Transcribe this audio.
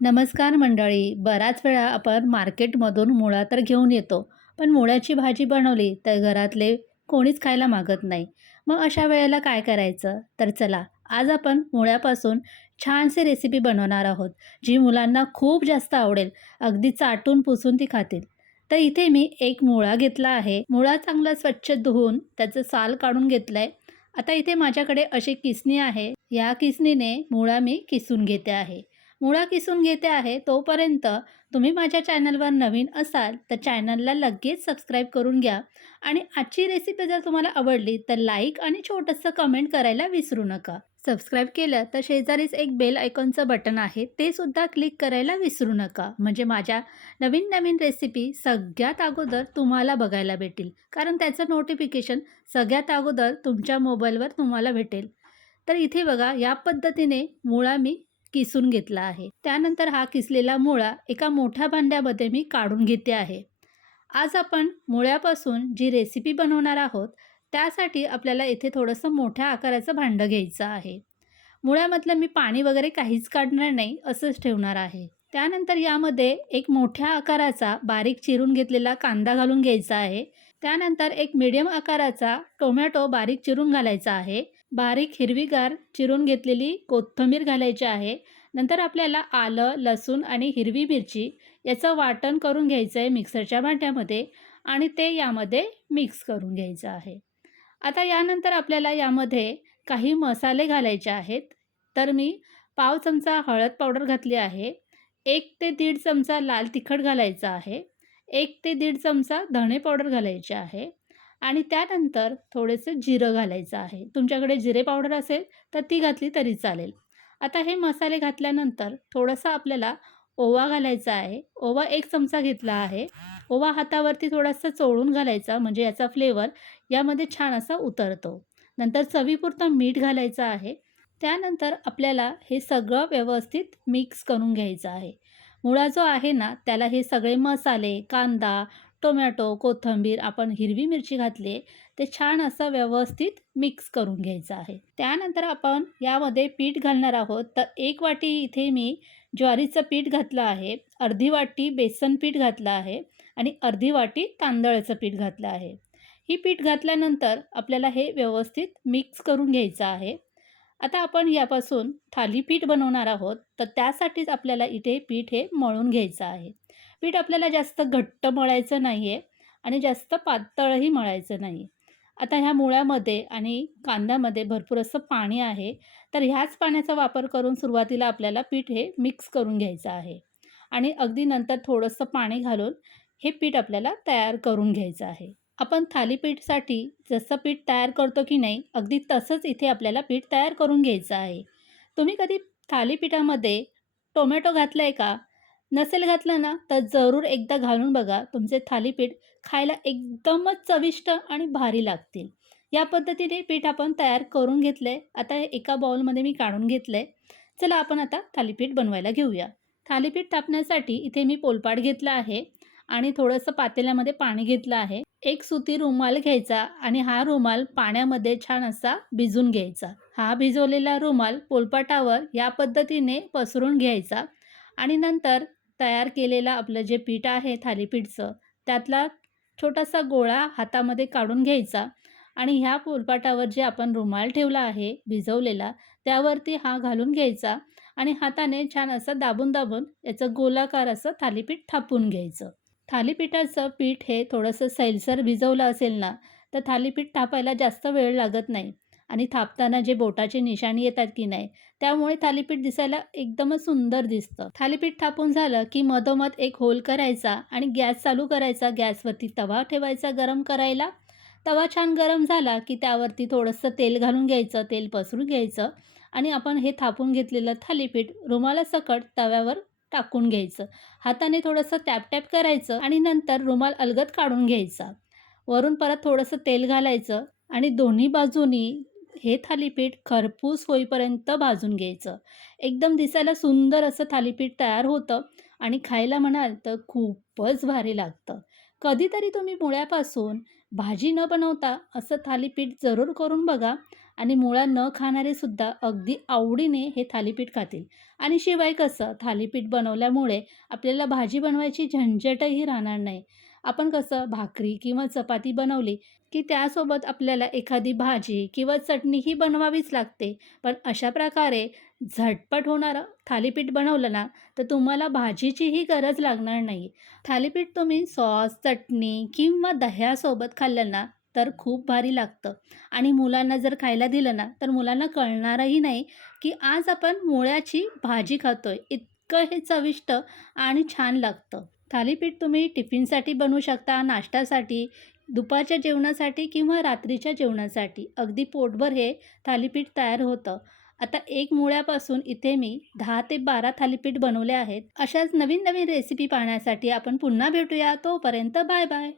नमस्कार मंडळी. बराच वेळा आपण मार्केटमधून मुळा तर घेऊन येतो पण मुळ्याची भाजी बनवली तर घरातले कोणीच खायला मागत नाही. मग अशा वेळेला काय करायचं? तर चला आज आपण मुळ्यापासून छानशी रेसिपी बनवणार आहोत जी मुलांना खूप जास्त आवडेल. अगदी चाटून पुसून ती खातील. तर इथे मी एक मुळा घेतला आहे. मुळा चांगला स्वच्छ धुवून त्याचं साल काढून घेतलं आहे आता इथे माझ्याकडे अशी किसणी आहे. या किसणीने मुळा मी किसून घेते आहे. मुळा किसून घेते आहे तोपर्यंत तुम्ही माझ्या चॅनलवर नवीन असाल तर चॅनलला लगेच सबस्क्राईब करून घ्या. आणि आजची रेसिपी जर तुम्हाला आवडली तर लाईक आणि छोटंसं कमेंट करायला विसरू नका. सबस्क्राईब केलं तर शेजारीच एक बेल आयकॉनचं बटन आहे ते सुद्धा क्लिक करायला विसरू नका. म्हणजे माझ्या नवीन नवीन रेसिपी सगळ्यात अगोदर तुम्हाला बघायला भेटेल. कारण त्याचं नोटिफिकेशन सगळ्यात अगोदर तुमच्या मोबाईलवर तुम्हाला भेटेल. तर इथे बघा या पद्धतीने मुळा मी किसून घेतला आहे. त्यानंतर हा किसलेला मुळा एका मोठ्या भांड्यामध्ये मी काढून घेते आहे. आज आपण मुळ्यापासून जी रेसिपी बनवणार आहोत त्यासाठी आपल्याला इथे थोडंसं मोठ्या आकाराचं भांडं घ्यायचं आहे. मुळ्यामधलं मी पाणी वगैरे काहीच काढणार नाही असंच ठेवणार आहे. त्यानंतर यामध्ये एक मोठ्या आकाराचा बारीक चिरून घेतलेला कांदा घालून घ्यायचा आहे. त्यानंतर एक मीडियम आकाराचा टोमॅटो बारीक चिरून घालायचा आहे. बारीक हिरवीगार चिरून घेतलेली कोथिंबीर घालायची आहे. नंतर आपल्याला आलं लसूण आणि हिरवी मिरची याचं वाटण करून घ्यायचं आहे मिक्सरच्या भांड्यामध्ये आणि ते यामध्ये मिक्स करून घ्यायचं आहे. आता यानंतर आपल्याला यामध्ये काही मसाले घालायचे आहेत. तर मी पाव चमचा हळद पावडर घातली आहे. एक ते दीड चमचा लाल तिखट घालायचा आहे. एक ते दीड चमचा धणे पावडर घालायचे आहे. आणि त्यानंतर थोडेसे जिरं घालायचं आहे. तुमच्याकडे जिरे पावडर असेल तर ती घातली तरी चालेल. आता हे मसाले घातल्यानंतर थोडासा आपल्याला ओवा घालायचा आहे. ओवा एक चमचा घेतला आहे. ओवा हातावरती थोडासा चोळून घालायचा म्हणजे याचा फ्लेवर यामध्ये छान असा उतरतो. नंतर चवीपुरतं मीठ घालायचं आहे. त्यानंतर आपल्याला हे सगळं व्यवस्थित मिक्स करून घ्यायचं आहे. मुळा जो आहे ना त्याला हे सगळे मसाले कांदा टोमॅटो कोथिंबीर आपण हिरवी मिरची घातली ते छान असं व्यवस्थित मिक्स करून घ्यायचं आहे. त्यानंतर आपण यामध्ये पीठ घालणार आहोत. तर एक वाटी इथे मी ज्वारीचं पीठ घातलं आहे अर्धी वाटी बेसन पीठ घातलं आहे आणि अर्धी वाटी तांदळाचं पीठ घातलं आहे. ही पीठ घातल्यानंतर आपल्याला हे व्यवस्थित मिक्स करून घ्यायचं आहे. आता आपण यापासून थालीपीठ बनवणार आहोत तर त्यासाठीच आपल्याला इथे पीठ हे मळून घ्यायचं आहे. पीठ आपल्याला जास्त घट्ट मळायचं नाही आहे आणि जास्त पातळही मळायचं नाही आता ह्या मुळ्यामध्ये आणि कांद्यामध्ये भरपूर असं पाणी आहे तर ह्याच पाण्याचा वापर करून सुरुवातीला आपल्याला पीठ हे मिक्स करून घ्यायचं आहे. आणि अगदी नंतर थोडंसं पाणी घालून हे पीठ आपल्याला तयार करून घ्यायचं आहे. आपण थालीपीठसाठी जसं पीठ तयार करतो की नाही अगदी तसंच इथे आपल्याला पीठ तयार करून घ्यायचं आहे. तुम्ही कधी थालीपीठामध्ये टोमॅटो घातलं आहे का? नसेल घातलं ना तर जरूर एकदा घालून बघा. तुमचे थालीपीठ खायला एकदमच चविष्ट आणि भारी लागतील. या पद्धतीने पीठ आपण तयार करून घेतलं आहे आता हे एका बाउलमध्ये मी काढून घेतलं आहे चला आपण आता थालीपीठ बनवायला घेऊया. थालीपीठ तापण्यासाठी इथे मी पोलपाट घेतला आहे आणि थोडंसं पातेल्यामध्ये पाणी घेतलं आहे. एक सुती रुमाल घ्यायचा आणि हा रुमाल पाण्यामध्ये छान असा भिजून घ्यायचा. हा भिजवलेला रुमाल पोलपाटावर या पद्धतीने पसरून घ्यायचा आणि नंतर तयार केलेलं आपलं जे पीठ आहे थालीपीठचं त्यातला छोटासा गोळा हातामध्ये काढून घ्यायचा आणि ह्या पोलपाटावर जे आपण रुमाल ठेवला आहे भिजवलेला त्यावरती हा घालून घ्यायचा आणि हाताने छान असं दाबून दाबून याचं गोलाकार असं थालीपीठ थापून घ्यायचं. थालीपीठाचं पीठ हे थोडंसं सैलसर भिजवलं असेल ना तर थालीपीठ थापायला जास्त वेळ लागत नाही. आणि थापताना जे बोटाचे निशाणी येतात की नाही त्यामुळे थालीपीठ दिसायला एकदमच सुंदर दिसतं. थालीपीठ थापून झालं की मधोमध एक होल करायचा आणि गॅस चालू करायचा. गॅसवरती तवा ठेवायचा गरम करायला. तवा छान गरम झाला की त्यावरती थोडंसं तेल घालून घ्यायचं तेल पसरून घ्यायचं आणि आपण हे थापून घेतलेलं थालीपीठ रुमाला सकट तव्यावर टाकून घ्यायचं. हाताने थोडंसं टॅप टॅप करायचं आणि नंतर रुमाल अलगद काढून घ्यायचा. वरून परत थोडंसं तेल घालायचं आणि दोन्ही बाजूनी हे थालीपीठ खरपूस होईपर्यंत भाजून घ्यायचं. एकदम दिसायला सुंदर असं थालीपीठ तयार होतं आणि खायला म्हणाल तर खूपच भारी लागतं. कधीतरी तुम्ही मुळ्यापासून भाजी न बनवता असं थालीपीठ जरूर करून बघा. आणि मुळा न खाणारे सुद्धा अगदी आवडीने हे थालीपीठ खातील. आणि शिवाय कसं? थालीपीठ बनवल्यामुळे आपल्याला भाजी बनवायची झंझटही राहणार नाही. आपण कसं? भाकरी किंवा चपाती बनवली की त्यासोबत आपल्याला एखादी भाजी किंवा चटणीही बनवावीच लागते. पण अशा प्रकारे झटपट होणारं थालीपीठ बनवलं ना तर तुम्हाला भाजीचीही गरज लागणार नाही. थालीपीठ तुम्ही सॉस चटणी किंवा दह्यासोबत खाल्लं ना तर खूप भारी लागतं. आणि मुलांना जर खायला दिलं ना तर मुलांना कळणारही नाही की आज आपण मुळ्याची भाजी खातो आहे इतकं हे चविष्ट आणि छान लागतं. थालीपीठ तुम्ही टिफिनसाठी बनवू शकता नाश्त्यासाठी दुपारच्या जेवणासाठी किंवा रात्रीच्या जेवणासाठी. अगदी पोटभर हे थालीपीठ तयार होतं. आता एक मुळ्यापासून इथे मी दहा ते बारा थालीपीठ बनवले आहेत. अशाच नवीन नवीन रेसिपी पाहण्यासाठी आपण पुन्हा भेटूया. तोपर्यंत बाय बाय.